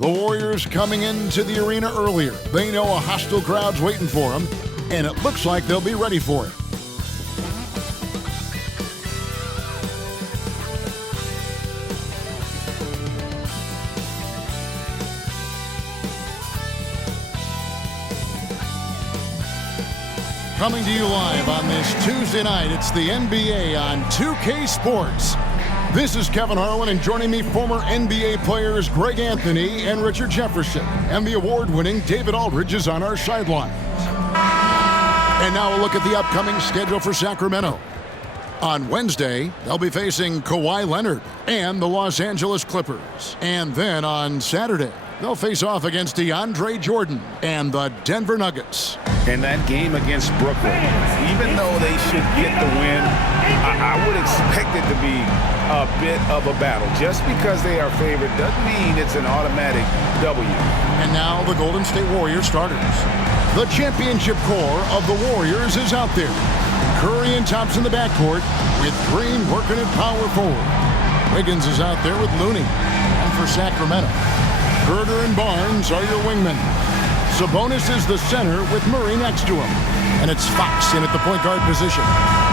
The Warriors coming into the arena earlier. They know a hostile crowd's waiting for them, and it looks like they'll be ready for it. Coming to you live on this Tuesday night, it's the NBA on 2K Sports. This is Kevin Harlan, and joining me, former NBA players Greg Anthony and Richard Jefferson. And the award-winning David Aldridge is on our sidelines. And now a look at the upcoming schedule for Sacramento. On Wednesday, they'll be facing Kawhi Leonard and the Los Angeles Clippers. And then on Saturday, they'll face off against DeAndre Jordan and the Denver Nuggets. And that game against Brooklyn, even though they should get the win, I would expect it to be a bit of a battle. Just because they are favored doesn't mean it's an automatic W. And now the Golden State Warriors starters. The championship core of the Warriors is out there. Curry and Thompson in the backcourt, with Green working at power forward. Wiggins is out there with Looney. And for Sacramento, Herter and Barnes are your wingmen. Sabonis is the center with Murray next to him. And it's Fox in at the point guard position.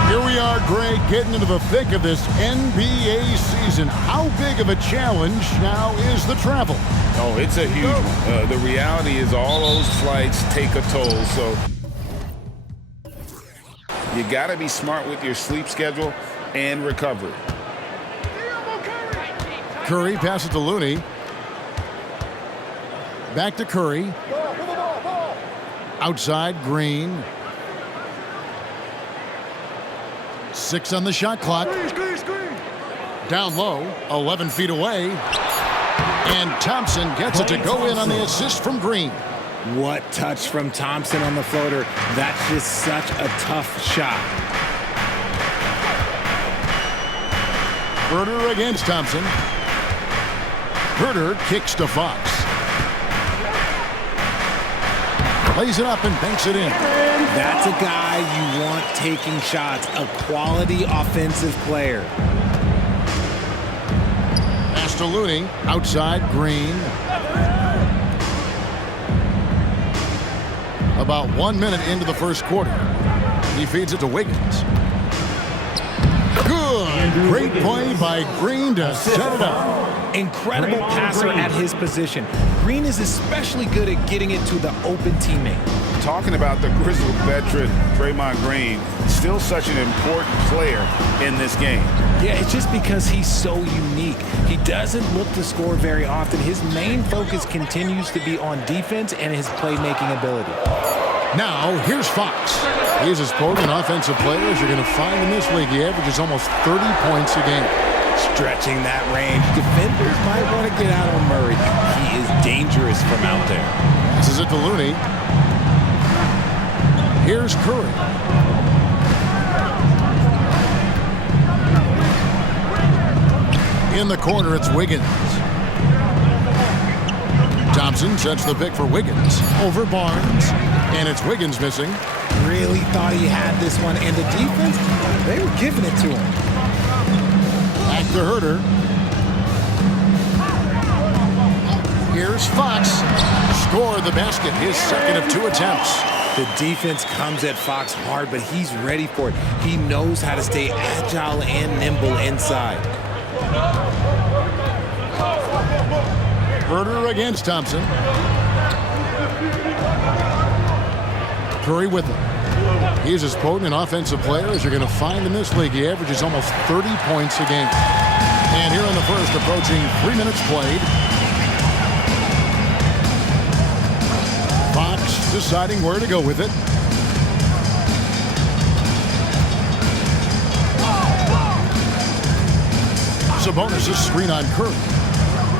Here we are, Greg, getting into the thick of this NBA season. How big of a challenge now is the travel? Oh, it's a huge one. The reality is all those flights take a toll, so you got to be smart with your sleep schedule and recovery. Curry passes to Looney. Back to Curry. Outside, Green. 6 on the shot clock. Down low, 11 feet away. And Thompson gets it to go in on the assist from Green. What touch from Thompson on the floater. That's just such a tough shot. Herter against Thompson. Herter kicks to Fox. Lays it up and banks it in. That's a guy you want taking shots. A quality offensive player. Pass to Looney. Outside, Green. About 1 minute into the first quarter. He feeds it to Wiggins. Good. Great play by Green to set it up. Incredible passer at his position. Green is especially good at getting it to the open teammate. Talking about the grizzled veteran, Draymond Green, still such an important player in this game. Yeah, it's just because he's so unique. He doesn't look to score very often. His main focus continues to be on defense and his playmaking ability. Now, here's Fox. He's as potent offensive player as you're going to find in this league. He averages almost 30 points a game. Stretching that range. Defenders might want to get out on Murray. He is dangerous from out there. This is it to Looney. Here's Curry. In the corner, it's Wiggins. Thompson sets the pick for Wiggins over Barnes. And it's Wiggins missing. Really thought he had this one. And the defense, they were giving it to him. Back to Herter. Here's Fox. Score the basket, his second of 2 attempts. The defense comes at Fox hard, but he's ready for it. He knows how to stay agile and nimble inside. Herter against Thompson. Curry with him. He's as potent an offensive player as you're going to find in this league. He averages almost 30 points a game. And here in the first, approaching 3 minutes played. Fox deciding where to go with it. Sabonis' screen on Curry.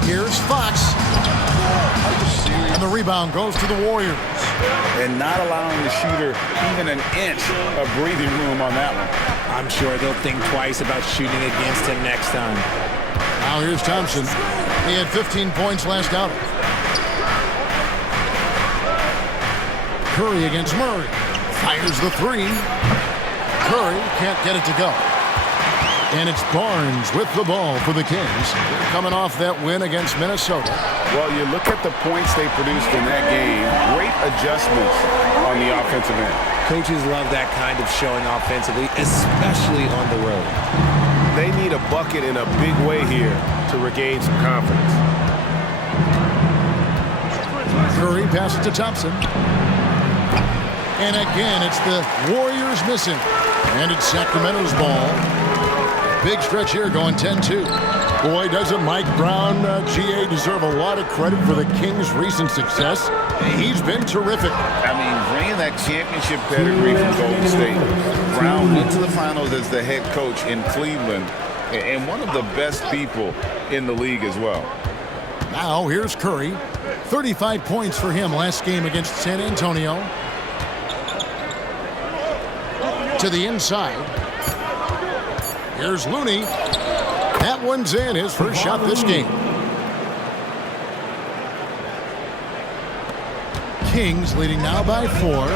Here's Fox. And the rebound goes to the Warriors. And not allowing the shooter even an inch of breathing room on that one. I'm sure they'll think twice about shooting against him next time. Now here's Thompson. He had 15 points last outing. Curry against Murray. Fires the 3. Curry can't get it to go. And it's Barnes with the ball for the Kings. They're coming off that win against Minnesota. Well, you look at the points they produced in that game. Great adjustments on the offensive end. Coaches love that kind of showing offensively, especially on the road. They need a bucket in a big way here to regain some confidence. Curry passes to Thompson. And again, it's the Warriors missing. And it's Sacramento's ball. Big stretch here going 10-2. Boy, doesn't Mike Brown, GA, deserve a lot of credit for the Kings' recent success. He's been terrific. I mean, bringing that championship pedigree from Golden State. Brown went to the finals as the head coach in Cleveland and one of the best people in the league as well. Now, here's Curry. 35 points for him last game against San Antonio. To the inside. Here's Looney. That one's in. His first shot this game. Kings leading now by 4.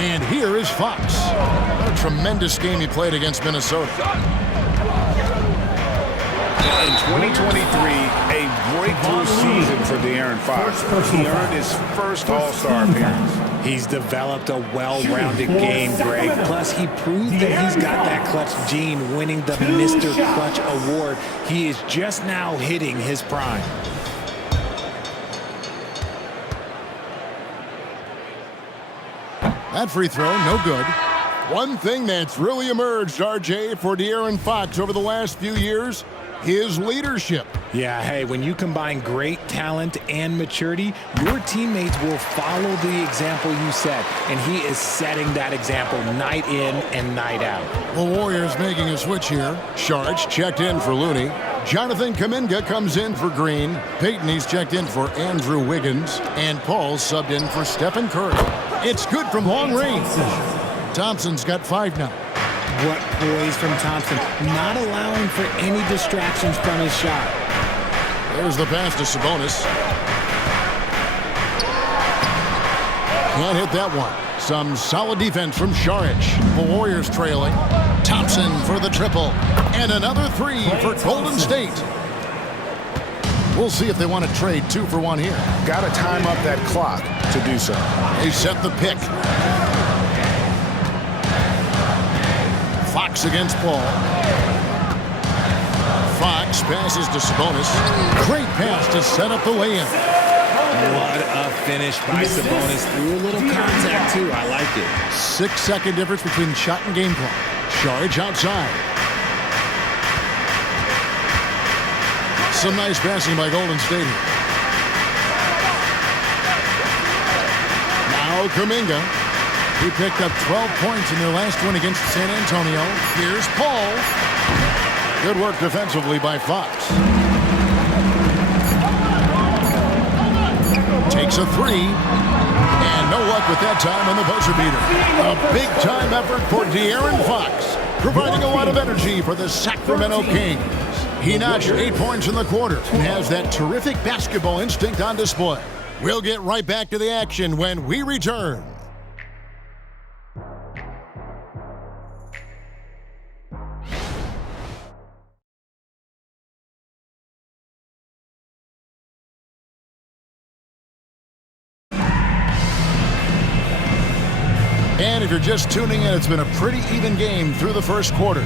And here is Fox. What a tremendous game he played against Minnesota. In 2023, a breakthrough season for De'Aaron Fox. He earned his first All-Star appearance. He's developed a well-rounded game, Greg. Plus, he proved that he's got that clutch gene, winning the Mr. Clutch award. He is just now hitting his prime. That free throw, no good. One thing that's really emerged, RJ, for De'Aaron Fox over the last few years, his leadership. Yeah, hey, when you combine great talent and maturity, your teammates will follow the example you set, and he is setting that example night in and night out. The Warriors making a switch here. Sharch checked in for Looney. Jonathan Kuminga comes in for Green. Peyton, he's checked in for Andrew Wiggins. And Paul subbed in for Stephen Curry. It's good from long range. Thompson's got 5 now. What poise from Thompson, not allowing for any distractions from his shot. There's the pass to Sabonis. Can't hit that one. Some solid defense from Saric. The Warriors trailing. Thompson for the triple. And another 3 for Golden State. We'll see if they want to trade 2 for 1 here. Got to time up that clock to do so. They set the pick. Fox against Paul. Fox passes to Sabonis. Great pass to set up the lay-in. What a finish by Sabonis. Through a little contact, too. I like it. 6-second difference between shot and game clock. Saric outside. Some nice passing by Golden State here. Now Kuminga. He picked up 12 points in their last win against San Antonio. Here's Paul. Good work defensively by Fox. Takes a 3. And no luck with that time on the buzzer beater. A big-time effort for De'Aaron Fox, providing a lot of energy for the Sacramento Kings. He notched 8 points in the quarter and has that terrific basketball instinct on display. We'll get right back to the action when we return. And if you're just tuning in, it's been a pretty even game through the first quarter.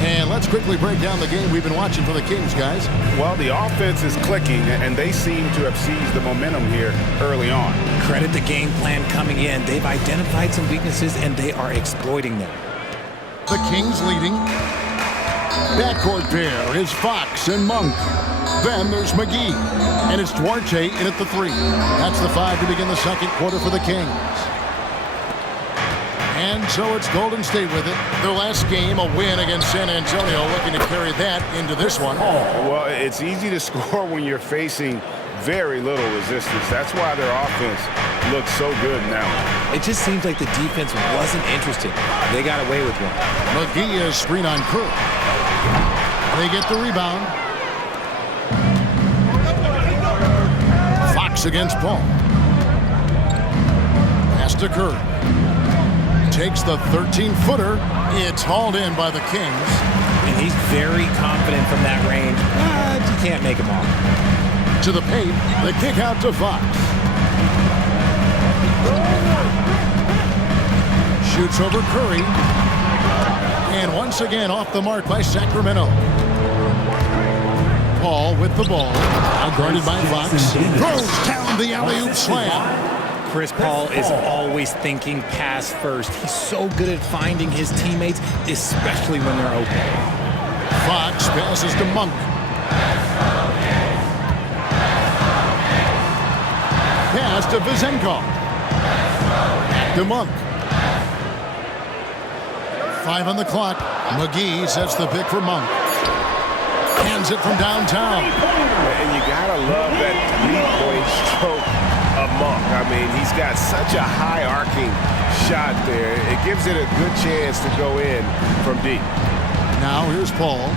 And let's quickly break down the game we've been watching for the Kings, guys. Well, the offense is clicking, and they seem to have seized the momentum here early on. Credit the game plan coming in. They've identified some weaknesses, and they are exploiting them. The Kings leading. Backcourt pair is Fox and Monk. Then there's McGee. And it's Duarte in at the 3. That's the 5 to begin the second quarter for the Kings. And so it's Golden State with it. Their last game, a win against San Antonio, looking to carry that into this one. Well, it's easy to score when you're facing very little resistance. That's why their offense looks so good now. It just seems like the defense wasn't interested. They got away with one. McGee is screen on Curry. They get the rebound. Fox against Paul. Pass to Curry. takes the 13-footer. It's hauled in by the Kings. And he's very confident from that range, but you can't make him off. To the paint, the kick out to Fox. Shoots over Curry. And once again off the mark by Sacramento. Paul with the ball. Now guarded by Fox. Throws down the alley-oop slam. Chris Paul is always thinking pass first. He's so good at finding his teammates, especially when they're open. Fox passes to Monk. Pass to Vizenkov. To Monk. 5 on the clock. McGee sets the pick for Monk. Hands it from downtown. And you gotta love that three-point stroke of Monk. I mean, he's got such a high arcing shot there. It gives it a good chance to go in from deep. Now here's Paul.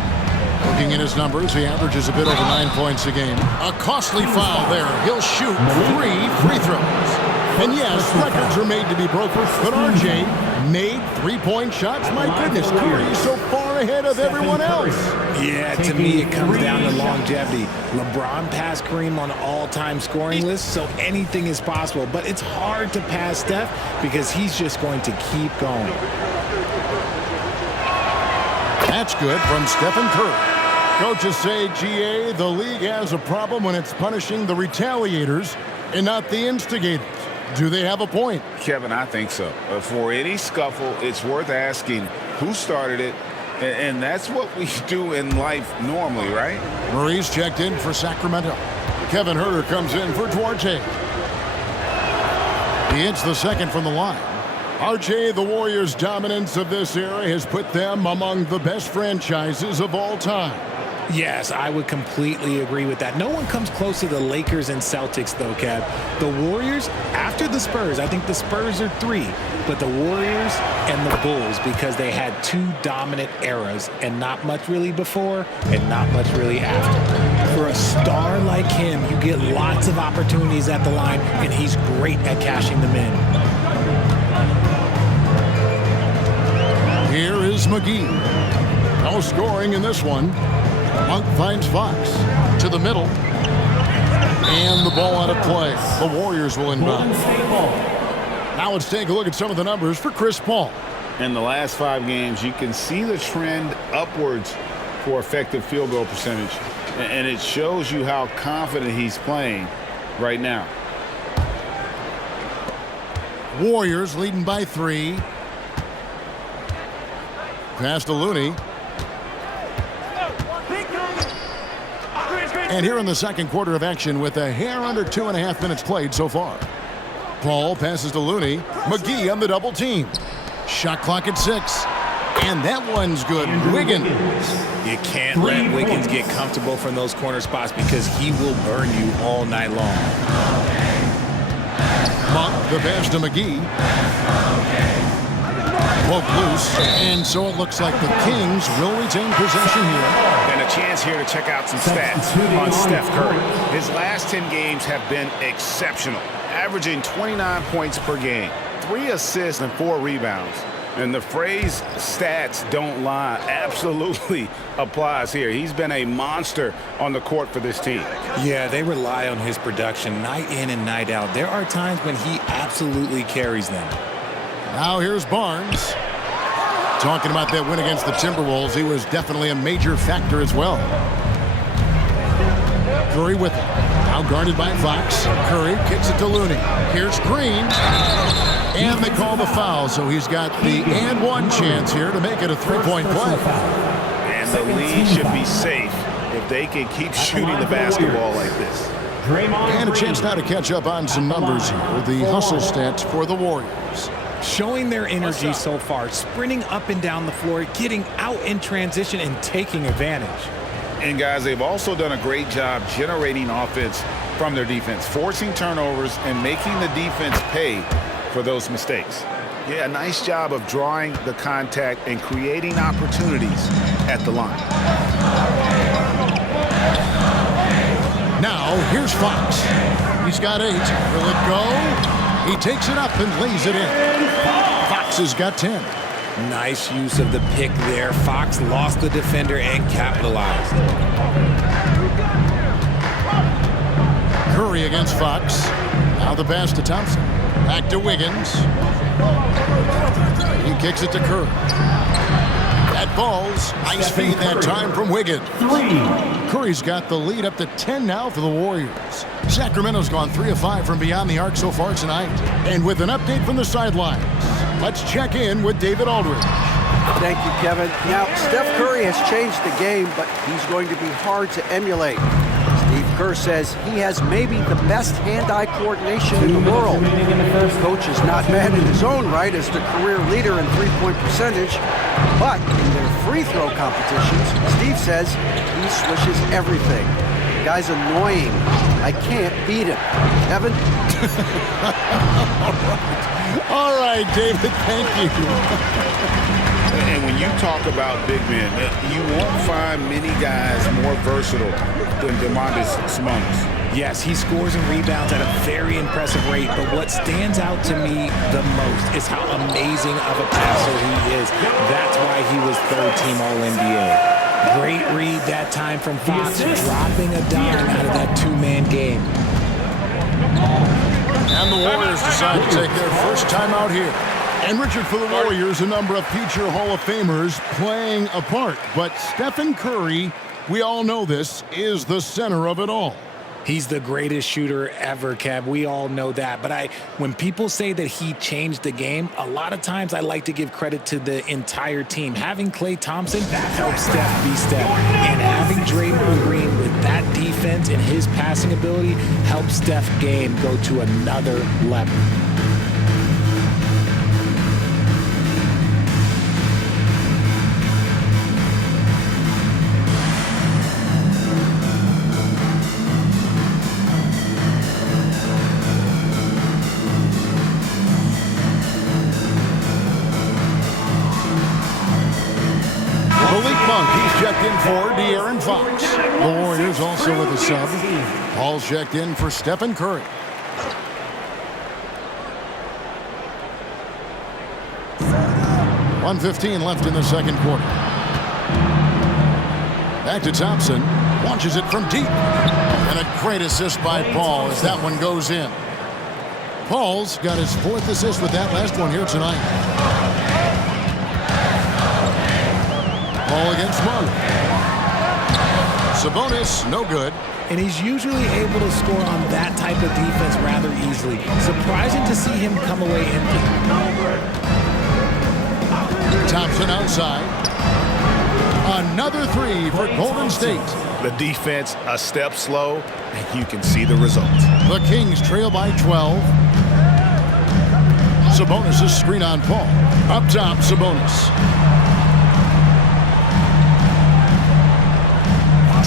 Looking at his numbers, he averages a bit over 9 points a game. A costly foul there. He'll shoot 3 free throws. And yes, records are made to be broken. But RJ made 3-point shots. My goodness, Curry so far ahead of everyone else. Yeah, to me it comes down to longevity. LeBron passed Kareem on all-time scoring lists, so anything is possible. But it's hard to pass Steph because he's just going to keep going. That's good from Stephen Curry. Coaches say, GA, the league has a problem when it's punishing the retaliators and not the instigators. Do they have a point? Kevin, I think so. For any scuffle, it's worth asking who started it, and that's what we do in life normally, right? Murray's checked in for Sacramento. Kevin Huerter comes in for Duarte. He hits the second from the line. RJ, the Warriors' dominance of this era has put them among the best franchises of all time. Yes, I would completely agree with that. No one comes close to the Lakers and Celtics, though, Kev. The Warriors, after the Spurs, I think the Spurs are 3, but the Warriors and the Bulls, because they had 2 dominant eras and not much really before and not much really after. For a star like him, you get lots of opportunities at the line, and he's great at cashing them in. Here is McGee. No scoring in this one. Monk finds Fox to the middle. And the ball out of play. The Warriors will inbound. Now let's take a look at some of the numbers for Chris Paul. In the last 5 games, you can see the trend upwards for effective field goal percentage. And it shows you how confident he's playing right now. Warriors leading by 3. Pass to Looney. And here in the second quarter of action with a hair under 2.5 minutes played so far. Paul passes to Looney. McGee on the double team. Shot clock at 6. And that one's good. Wiggins. You can't let Wiggins get comfortable from those corner spots because he will burn you all night long. Monk, the pass to McGee. Poke loose, and so it looks like the Kings will retain possession here. And a chance here to check out some stats on Steph Curry. His last 10 games have been exceptional, averaging 29 points per game, 3 assists and 4 rebounds. And the phrase stats don't lie absolutely applies here. He's been a monster on the court for this team. Yeah, they rely on his production night in and night out. There are times when he absolutely carries them. Now here's Barnes. Talking about that win against the Timberwolves, he was definitely a major factor as well. Curry with it. Now guarded by Fox. Curry kicks it to Looney. Here's Green. And they call the foul, so he's got the and one chance here to make it a 3-point play. And the lead should be safe if they can keep shooting the basketball like this. And a chance now to catch up on some numbers here. The hustle stats for the Warriors. Showing their energy so far, sprinting up and down the floor, getting out in transition, and taking advantage. And guys, they've also done a great job generating offense from their defense, forcing turnovers and making the defense pay for those mistakes. Yeah, nice job of drawing the contact and creating opportunities at the line. Now, here's Fox. He's got 8. Will it go? He takes it up and lays it in. Fox Fox has got 10. Nice use of the pick there. Fox lost the defender and capitalized. Curry against Fox. Now the pass to Thompson. Back to Wiggins. He kicks it to Curry. That falls. Nice feed that time from Wiggins. Curry's got the lead up to 10 now for the Warriors. Sacramento's gone 3 of 5 from beyond the arc so far tonight. And with an update from the sidelines, let's check in with David Aldridge. Thank you, Kevin. Now, Steph Curry has changed the game, but he's going to be hard to emulate. Steve Kerr says he has maybe the best hand-eye coordination in the world. The coach is not bad in his own right as the career leader in three-point percentage, but in their free throw competitions, Steve says he swishes everything. The guy's annoying. I can't beat him. Kevin? All right, David, thank you. And when you talk about big men, you won't find many guys more versatile than Domantas Sabonis. Yes, he scores and rebounds at a very impressive rate, but what stands out to me the most is how amazing of a passer he is. That's why he was third-team All-NBA. Great read that time from Fox, dropping a dime out of that two-man game. And the Warriors decide to take their first time out here. And Richard, for the Warriors, a number of future Hall of Famers playing a part. But Stephen Curry, we all know this, is the center of it all. He's the greatest shooter ever, Kev. We all know that. But when people say that he changed the game, a lot of times I like to give credit to the entire team. Having Klay Thompson helps Steph be Steph. And having Draymond Green with that defense and his passing ability helps Steph's game go to another level. Checked in for De'Aaron Fox. The Warriors also with a sub. Paul's checked in for Stephen Curry. .115 left in the second quarter. Back to Thompson. Launches it from deep. And a great assist by Paul as that one goes in. Paul's got his 4th assist with that last one here tonight. Ball against Monk. Sabonis, no good. And he's usually able to score on that type of defense rather easily. Surprising to see him come away empty. Thompson outside. Another 3 for Golden State. The defense a step slow, and you can see the result. The Kings trail by 12. Sabonis' screen on Paul. Up top, Sabonis.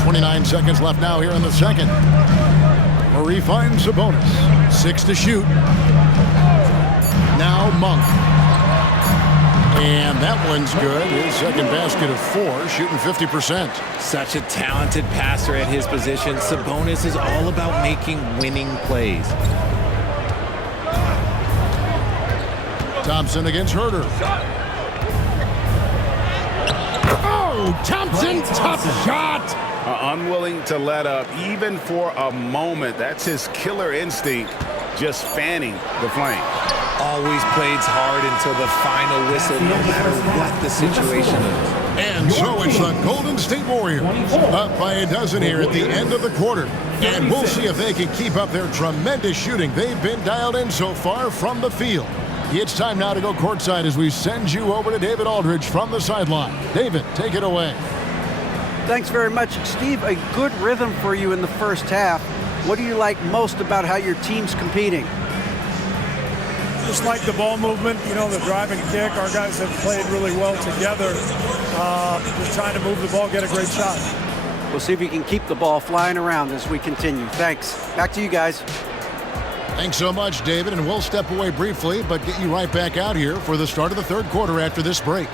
29 seconds left now here in the second. Murray finds Sabonis. 6 to shoot. Now Monk. And that one's good. His second basket of 4, shooting 50%. Such a talented passer at his position. Sabonis is all about making winning plays. Thompson against Herter. Oh, Thompson, tough shot. Unwilling to let up even for a moment. That's his killer instinct, just fanning the flame. Always plays hard until the final whistle, no matter what the situation is. And so it's the Golden State Warriors up by a dozen here at the end of the quarter. And we'll see if they can keep up their tremendous shooting they've been dialed in so far from the field. It's time now to go courtside as we send you over to David Aldridge from the sideline. David, take it away. Thanks very much, Steve. A good rhythm for you in the first half. What do you like most about how your team's competing? Just like the ball movement, you know, the drive and kick. Our guys have played really well together. Just trying to move the ball, get a great shot. We'll see if you can keep the ball flying around as we continue. Thanks. Back to you guys. Thanks so much, David, and we'll step away briefly, but get you right back out here for the start of the third quarter after this break.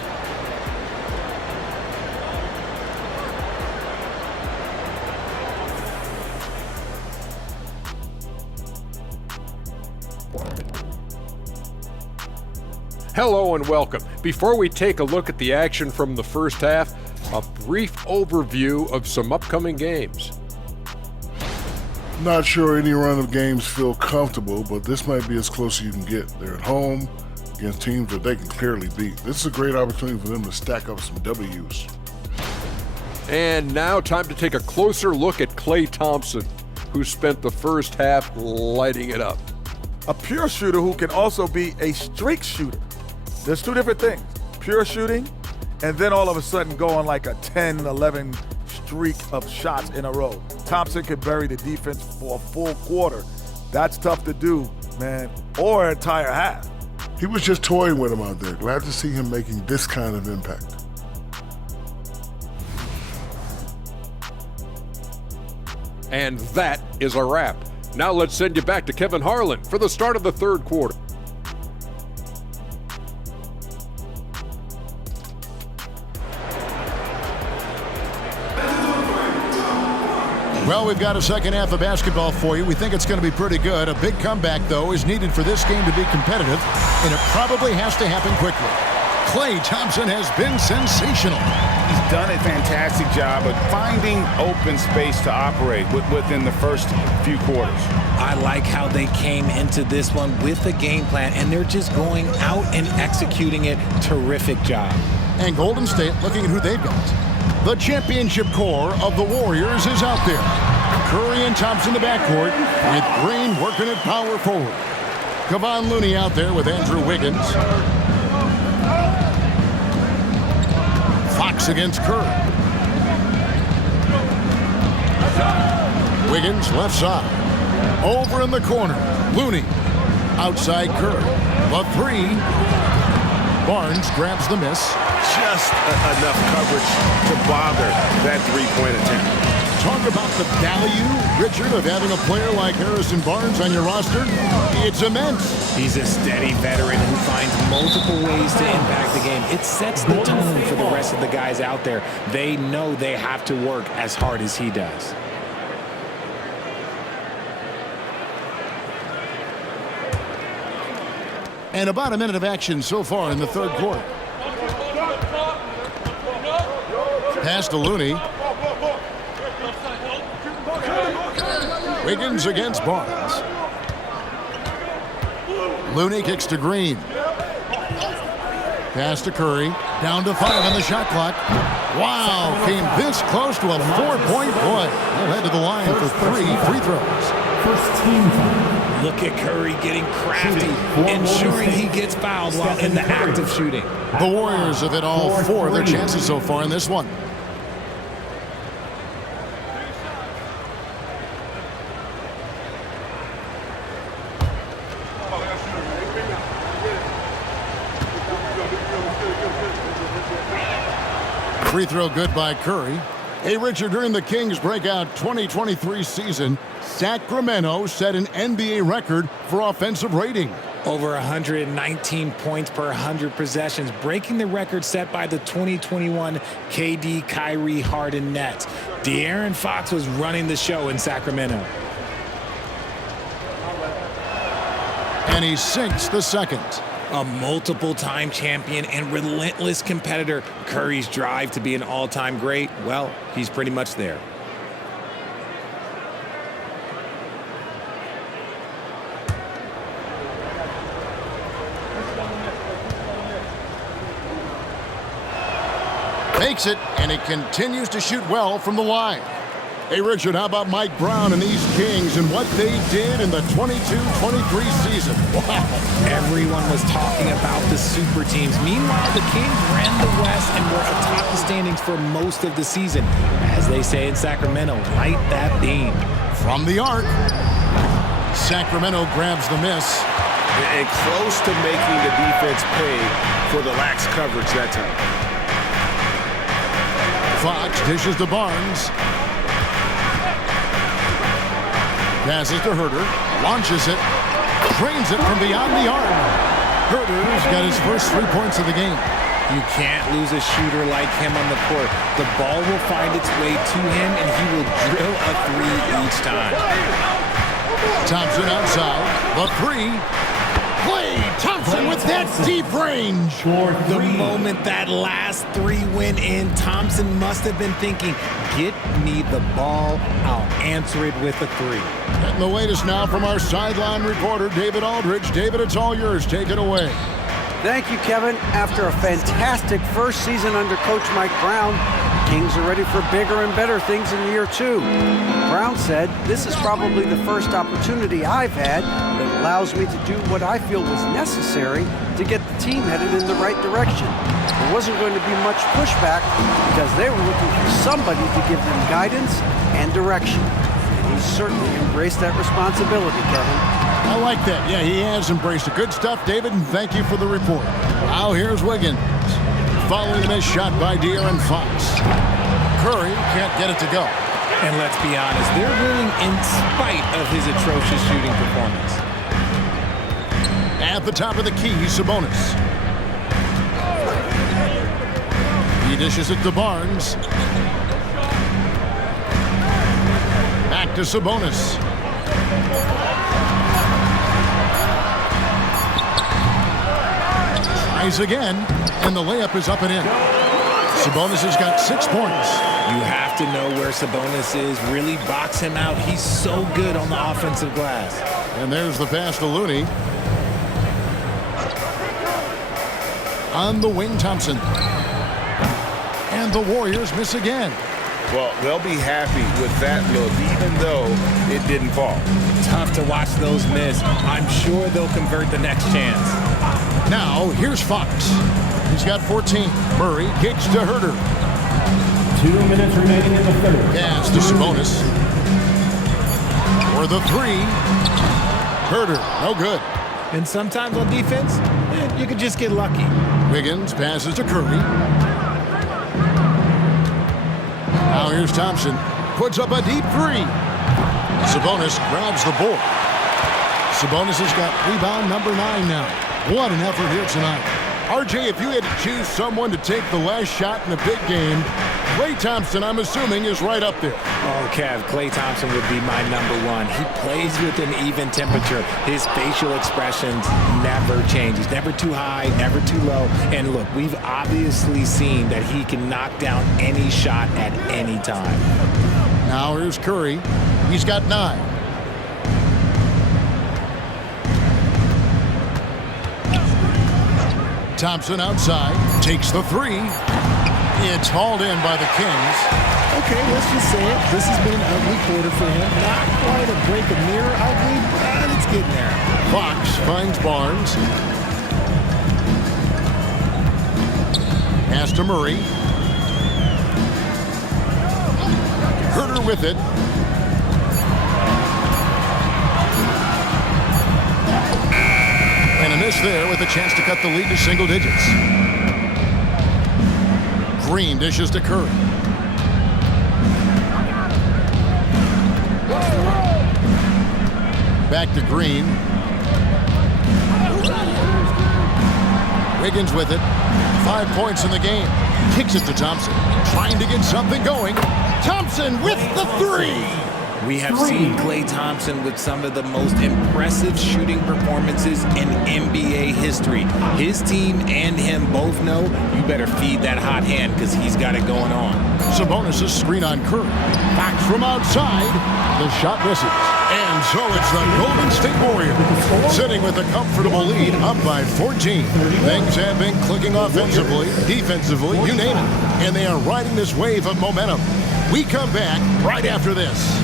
Hello and welcome. Before we take a look at the action from the first half, a brief overview of some upcoming games. Not sure any run of games feel comfortable, but this might be as close as you can get. They're at home against teams that they can clearly beat. This is a great opportunity for them to stack up some W's. And now time to take a closer look at Klay Thompson, who spent the first half lighting it up. A pure shooter who can also be a streak shooter. There's two different things, pure shooting and then all of a sudden going like a 10, 11 streak of shots in a row. Thompson could bury the defense for a full quarter. That's tough to do, man, or an entire half. He was just toying with him out there. Glad to see him making this kind of impact. And that is a wrap. Now let's send you back to Kevin Harlan for the start of the third quarter. Well, we've got a second half of basketball for you. We think it's going to be pretty good. A big comeback, though, is needed for this game to be competitive, and it probably has to happen quickly. Klay Thompson has been sensational. He's done a fantastic job of finding open space to operate within the first few quarters. I like how they came into this one with a game plan, and they're just going out and executing it. Terrific job. And Golden State looking at who they've got. The championship core of the Warriors is out there. Curry and Thompson in the backcourt with Green working at power forward. Kevon Looney out there with Andrew Wiggins. Fox against Curry. Wiggins left side. Over in the corner. Looney outside Curry. The three. Barnes grabs the miss. Just enough coverage to bother that three-point attempt. Talk about the value, Richard, of having a player like Harrison Barnes on your roster. It's immense. He's a steady veteran who finds multiple ways to impact the game. It sets the tone for the rest of the guys out there. They know they have to work as hard as he does. And about a minute of action so far in the third quarter. Pass to Looney. Wiggins against Barnes. Looney kicks to Green. Pass to Curry. Down to 5 on the shot clock. Wow, came this close to a 4-point play. They'll head to the line for 3 free throws. First team foul. Look at Curry getting crafty, ensuring he gets fouled while in the act of shooting. The Warriors have hit all 4 of their chances so far in this one. Free throw good by Curry. Hey, Richard, during the Kings' breakout 2023 season, Sacramento set an NBA record for offensive rating. Over 119 points per 100 possessions, breaking the record set by the 2021 KD Kyrie Harden Nets. De'Aaron Fox was running the show in Sacramento. And he sinks the second. A multiple-time champion and relentless competitor. Curry's drive to be an all-time great, well, he's pretty much there. Makes it, and he continues to shoot well from the line. Hey, Richard, how about Mike Brown and these Kings and what they did in the 22-23 season? Wow. Everyone was talking about the super teams. Meanwhile, the Kings ran the West and were atop the standings for most of the season. As they say in Sacramento, light that beam. From the arc, Sacramento grabs the miss. And close to making the defense pay for the lax coverage that time. Fox dishes to Barnes. Passes to Herter, launches it, trains it from beyond the arc. Herter's got his first 3 points of the game. You can't lose a shooter like him on the court. The ball will find its way to him, and he will drill a 3 each time. Thompson outside, the 3. Klay Klay Thompson with that deep range. The moment that last three went in, Thompson must have been thinking, get me the ball, I'll answer it with a three. Getting the latest now from our sideline reporter, David Aldridge. David, it's all yours. Take it away. Thank you, Kevin. After a fantastic first season under Coach Mike Brown, Kings are ready for bigger and better things in year two. Brown said, "This is probably the first opportunity I've had that allows me to do what I feel was necessary to get the team headed in the right direction. There wasn't going to be much pushback because they were looking for somebody to give them guidance and direction." And he's certainly embraced that responsibility, Kevin. I like that. Yeah, he has embraced it. Good stuff, David, and thank you for the report. Now here's Wiggins. Following a missed shot by De'Aaron Fox. Curry can't get it to go. And let's be honest, they're winning in spite of his atrocious shooting performance. At the top of the key, Sabonis. He dishes it to Barnes. Back to Sabonis. Tries again, and the layup is up and in. Sabonis has got 6 points. You have to know where Sabonis is. Really box him out. He's so good on the offensive glass. And there's the pass to Looney. On the wing, Thompson. And the Warriors miss again. Well, they'll be happy with that look, even though it didn't fall. Tough to watch those miss. I'm sure they'll convert the next chance. Now, here's Fox. He's got 14. Murray kicks to Herter. 2 minutes remaining in the third. Pass to Sabonis. For the three. Herter, no good. And sometimes on defense, you could just get lucky. Wiggins passes to Curry. Now here's Thompson. Puts up a deep three. Sabonis grabs the board. Sabonis has got rebound number 9 now. What an effort here tonight. RJ, if you had to choose someone to take the last shot in the big game, Klay Thompson, I'm assuming, is right up there. Oh, Kev, Klay Thompson would be my number one. He plays with an even temperature. His facial expressions never change. He's never too high, never too low. And look, we've obviously seen that he can knock down any shot at any time. Now here's Curry. He's got 9. Thompson outside, takes the three. It's hauled in by the Kings. Okay, let's just say it. This has been an ugly quarter for him. Not quite a break of mirror ugly, but it's getting there. Fox finds Barnes. Pass to Murray. Herter with it. And a miss there with a chance to cut the lead to single digits. Green dishes to Curry. Back to Green. Wiggins with it. 5 points in the game. Kicks it to Thompson. Trying to get something going. Thompson with the three. We have seen Klay Thompson with some of the most impressive shooting performances in NBA history. His team and him both know you better feed that hot hand because he's got it going on. Sabonis' screen on Curry. Back from outside. The shot misses. And so it's the Golden State Warriors sitting with a comfortable lead up by 14. Things have been clicking offensively, defensively, you name it. And they are riding this wave of momentum. We come back right after this.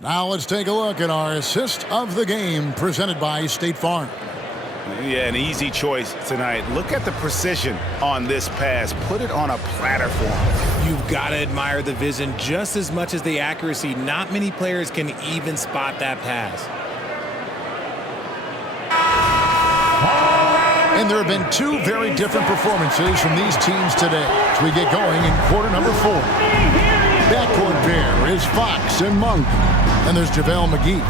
Now let's take a look at our assist of the game presented by State Farm. Yeah, an easy choice tonight. Look at the precision on this pass. Put it on a platter for him. You've got to admire the vision just as much as the accuracy. Not many players can even spot that pass. And there have been two very different performances from these teams today as we get going in quarter number 4. Backcourt pair is Fox and Monk. And there's JaVale McGee.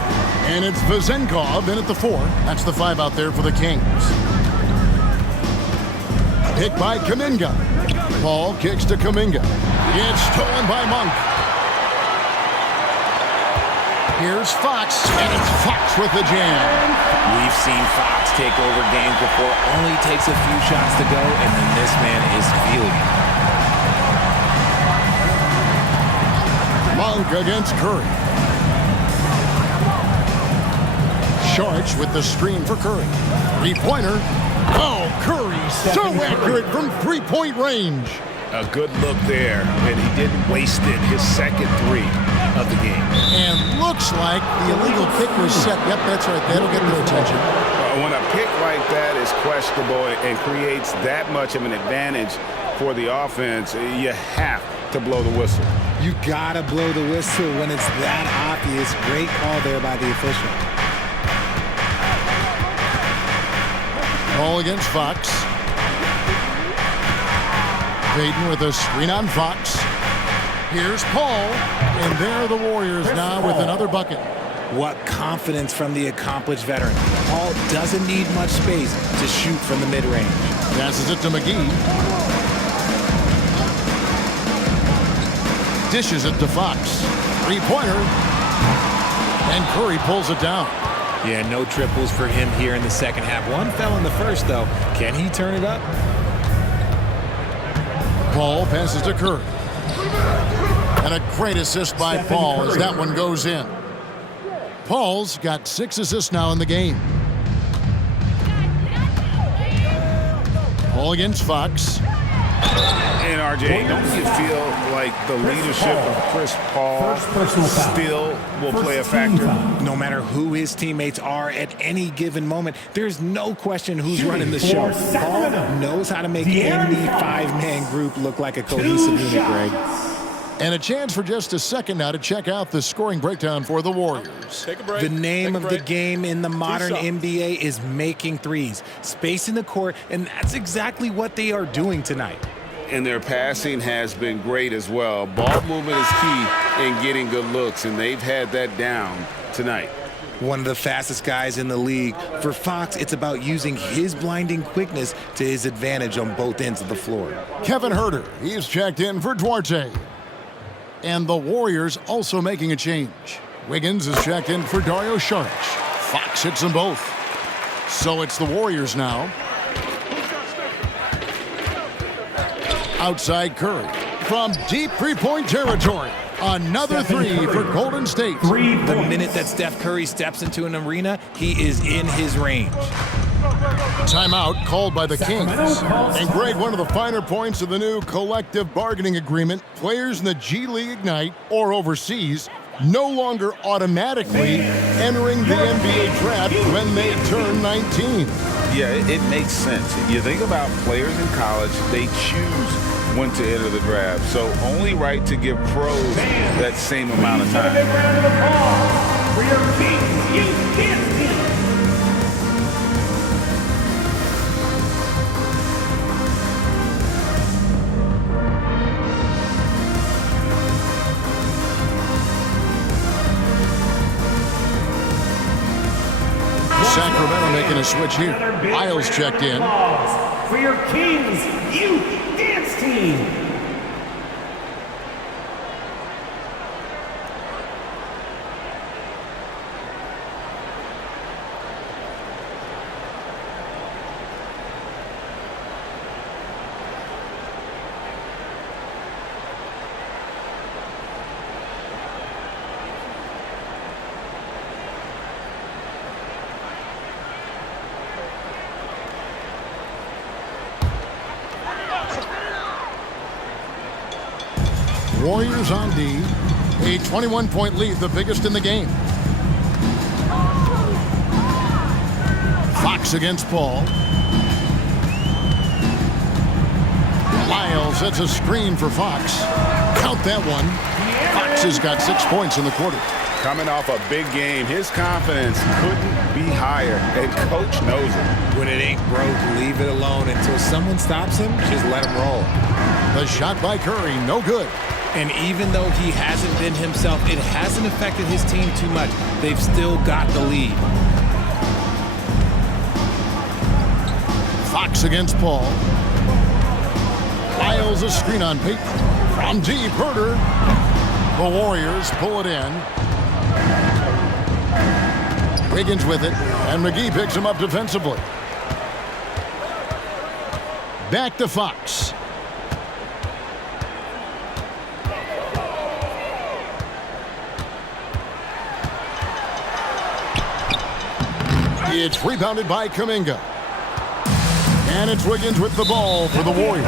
And it's Vezenkov in at the 4. That's the 5 out there for the Kings. Pick by Kuminga. Paul kicks to Kuminga. It's stolen by Monk. Here's Fox, and it's Fox with the jam. We've seen Fox take over games before. Only takes a few shots to go, and then this man is feeling it. Monk against Curry. Sharch with the screen for Curry. Three-pointer. Oh, Curry so accurate from three-point range. A good look there, and he didn't waste it. His second 3 of the game. And looks like the illegal kick was set. Yep, that's right. That'll get their attention. When a pick like that is questionable and creates that much of an advantage for the offense, you have to blow the whistle. You gotta blow the whistle when it's that obvious. Great call there by the official. Ball against Fox. Payton with a screen on Fox. Here's Paul, and there are the Warriors now with another bucket. What confidence from the accomplished veteran. Paul doesn't need much space to shoot from the mid-range. Passes it to McGee. Dishes it to Fox. Three-pointer. And Curry pulls it down. Yeah, no triples for him here in the second half. One fell in the first, though. Can he turn it up? Paul passes to Curry. And a great assist by Paul as that one goes in. Paul's got 6 assists now in the game. Paul against Fox. And RJ, don't you feel like the leadership of Chris Paul still will play a factor? No matter who his teammates are at any given moment, there's no question who's running the show. Paul knows how to make any 5-man group look like a cohesive unit, Greg. And a chance for just a second now to check out the scoring breakdown for the Warriors. The name of the game in the modern NBA is making threes. Space in the court, and that's exactly what they are doing tonight. And their passing has been great as well. Ball movement is key in getting good looks, and they've had that down tonight. One of the fastest guys in the league. For Fox, it's about using his blinding quickness to his advantage on both ends of the floor. Kevin Huerter, he's checked in for Duarte. And the Warriors also making a change. Wiggins is checked in for Dario Saric. Fox hits them both. So it's the Warriors now. Outside Curry. From deep three-point territory. Another 3 for Golden State. The minute that Steph Curry steps into an arena, he is in his range. Timeout called by the Kings. And Greg, one of the finer points of the new collective bargaining agreement, players in the G League Ignite or overseas no longer automatically entering the NBA draft when they turn 19. Yeah, it makes sense. You think about players in college, they choose when to enter the draft. So only right to give pros that same amount of time. Round of applause for your Kings Youth Dance Team. Sacramento making a switch here. Isles checked in. For your Kings Youth Dance Team. Warriors on D. A 21-point lead, the biggest in the game. Fox against Paul. Lyles sets a screen for Fox. Count that one. Fox has got 6 points in the quarter. Coming off a big game, his confidence couldn't be higher, and Coach knows it. When it ain't broke, leave it alone until someone stops him. Just let him roll. The shot by Curry, no good. And even though he hasn't been himself, it hasn't affected his team too much. They've still got the lead. Fox against Paul. Lyles a screen on Peyton. From deep, Herter. The Warriors pull it in. Wiggins with it, and McGee picks him up defensively. Back to Fox. It's rebounded by Kuminga. And it's Wiggins with the ball for the Warriors.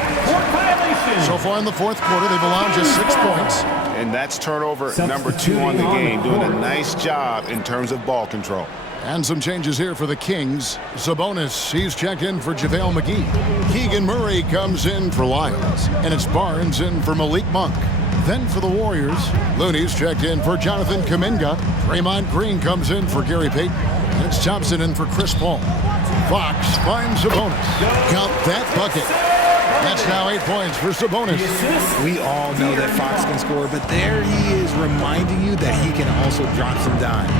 So far in the fourth quarter, they've allowed just 6 points. And that's turnover number 2 on the game, doing a nice job in terms of ball control. And some changes here for the Kings. Sabonis, he's checked in for JaVale McGee. Keegan Murray comes in for Lyles. And it's Barnes in for Malik Monk. Then for the Warriors, Looney's checked in for Jonathan Kuminga. Draymond Green comes in for Gary Payton. And it's Thompson in for Chris Paul. Fox finds Sabonis. Count that bucket. That's now 8 points for Sabonis. We all know that Fox can score, but there he is reminding you that he can also drop some dimes.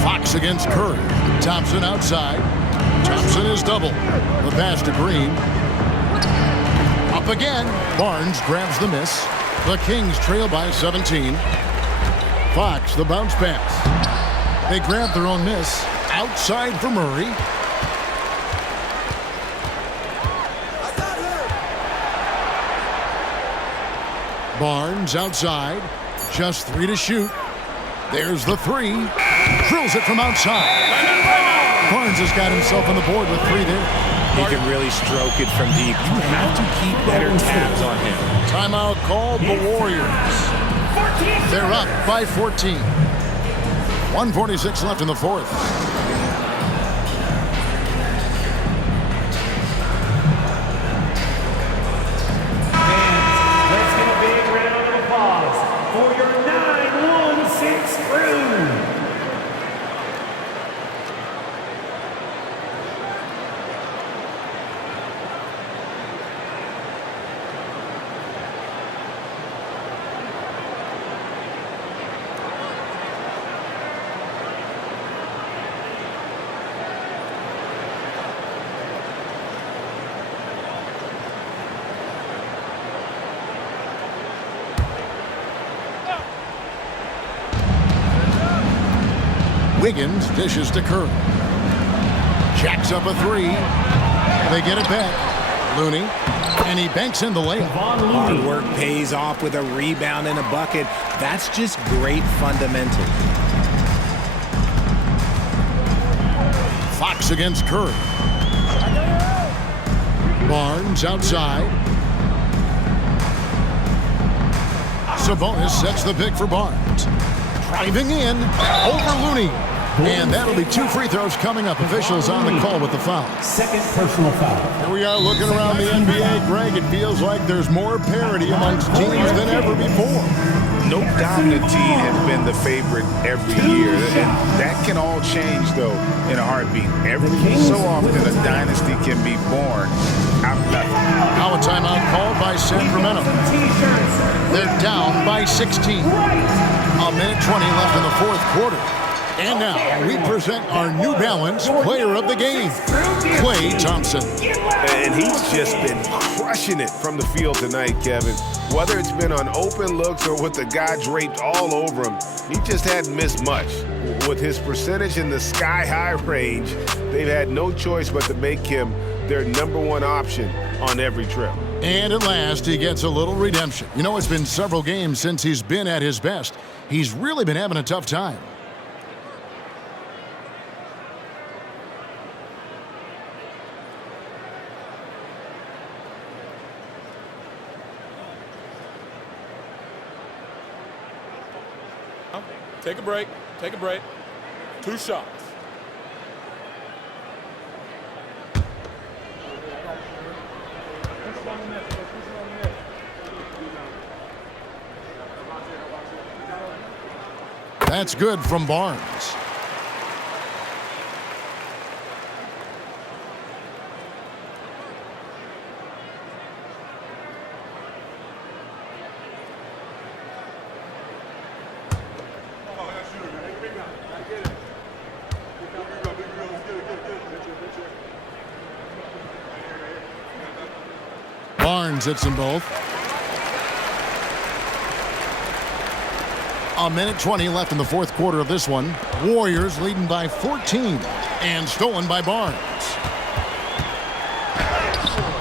Fox against Curry. Thompson outside. Thompson is double. The pass to Green. Up again. Barnes grabs the miss. The Kings trail by 17. Fox, the bounce pass. They grab their own miss. Outside for Murray. Barnes outside. Just 3 to shoot. There's the 3. Drills it from outside. Barnes has got himself on the board with 3 there. He can really stroke it from deep. You have to keep better tabs on him. Timeout called the Warriors. They're up by 14. 1:46 left in the fourth. Let's give a big round of applause for your 916 crew. Wiggins dishes to Curry. Jacks up a 3. They get it back. Looney. And he banks in the layup. Hard work pays off with a rebound and a bucket. That's just great fundamentals. Fox against Curry. Barnes outside. Sabonis sets the pick for Barnes. Driving in over Looney. And that'll be 2 free throws coming up. Officials on the call with the foul. Second personal foul. Here we are looking around the NBA, Greg. It feels like there's more parity amongst teams than ever before. No dominant team has been the favorite every year. And that can all change, though, in a heartbeat. Every so often a dynasty can be born out of nothing. Now a timeout called by Sacramento. They're down by 16. A minute 20 left in the fourth quarter. And now we present our New Balance Player of the Game, Klay Thompson. And he's just been crushing it from the field tonight, Kevin. Whether it's been on open looks or with the guy draped all over him, he just hadn't missed much. With his percentage in the sky-high range, they've had no choice but to make him their #1 option on every trip. And at last, he gets a little redemption. You know, it's been several games since he's been at his best. He's really been having a tough time. Take a break. Take a break. 2 shots. That's good from Barnes. Barnes hits them both. A minute 20 left in the fourth quarter of this one. Warriors leading by 14 and stolen by Barnes.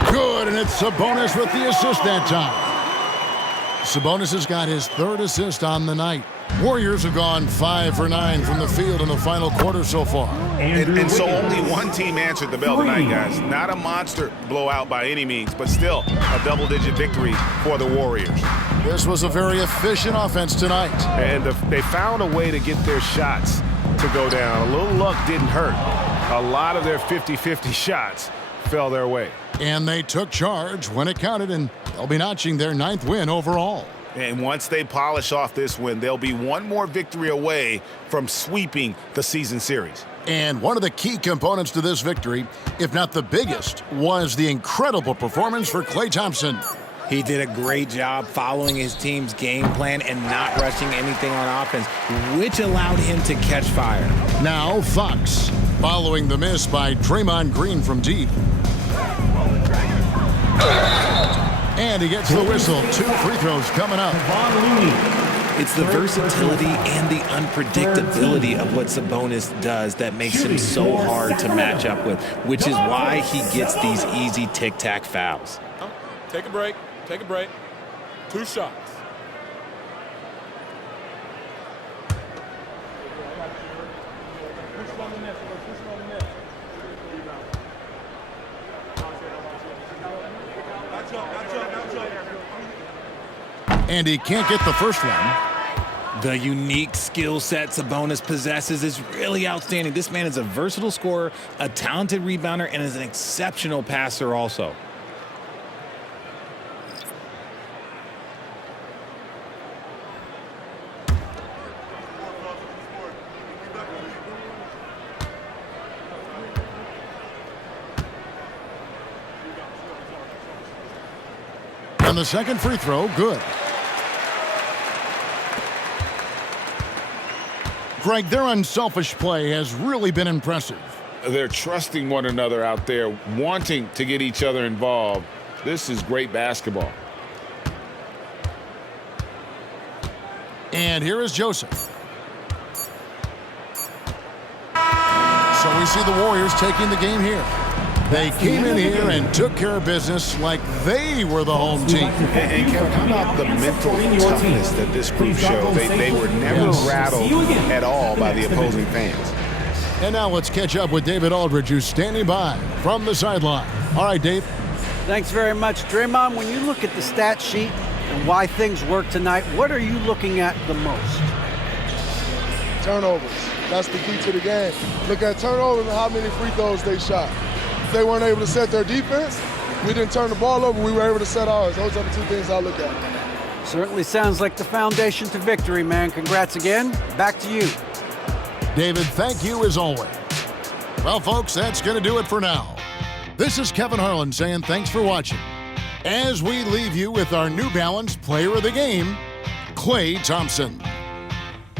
Good, and it's Sabonis with the assist that time. Sabonis has got his third assist on the night. Warriors have gone 5 for 9 from the field in the final quarter so far. And so only one team answered the bell tonight, guys. Not a monster blowout by any means, but still a double-digit victory for the Warriors. This was a very efficient offense tonight. And they found a way to get their shots to go down. A little luck didn't hurt. A lot of their 50-50 shots fell their way. And they took charge when it counted, and they'll be notching their 9th win overall. And once they polish off this win, they'll be one more victory away from sweeping the season series. And one of the key components to this victory, if not the biggest, was the incredible performance for Klay Thompson. He did a great job following his team's game plan and not rushing anything on offense, which allowed him to catch fire. Now Fox, following the miss by Draymond Green from deep. And he gets the whistle. 2 free throws coming up. It's the versatility and the unpredictability of what Sabonis does that makes him so hard to match up with, which is why he gets these easy tic-tac fouls. Take a break. Take a break. 2 shots. And he can't get the first one. The unique skill set Sabonis possesses is really outstanding. This man is a versatile scorer, a talented rebounder, and is an exceptional passer also. And the second free throw, good. Greg, their unselfish play has really been impressive. They're trusting one another out there, wanting to get each other involved. This is great basketball. And here is Joseph. So we see the Warriors taking the game here. They came in here and took care of business like they were the home team. And Kevin, how about the mental toughness that this group showed? They were never rattled at all by the opposing fans. And now let's catch up with David Aldridge, who's standing by from the sideline. All right, Dave. Thanks very much, Draymond. When you look at the stat sheet and why things work tonight, what are you looking at the most? Turnovers. That's the key to the game. Look at turnovers and how many free throws they shot. They weren't able to set their defense. We didn't turn the ball over. We were able to set ours. Those are the 2 things I look at. Certainly sounds like the foundation to victory, man. Congrats again. Back to you. David, thank you as always. Well, folks, that's going to do it for now. This is Kevin Harlan saying thanks for watching. As we leave you with our New Balance Player of the Game, Klay Thompson.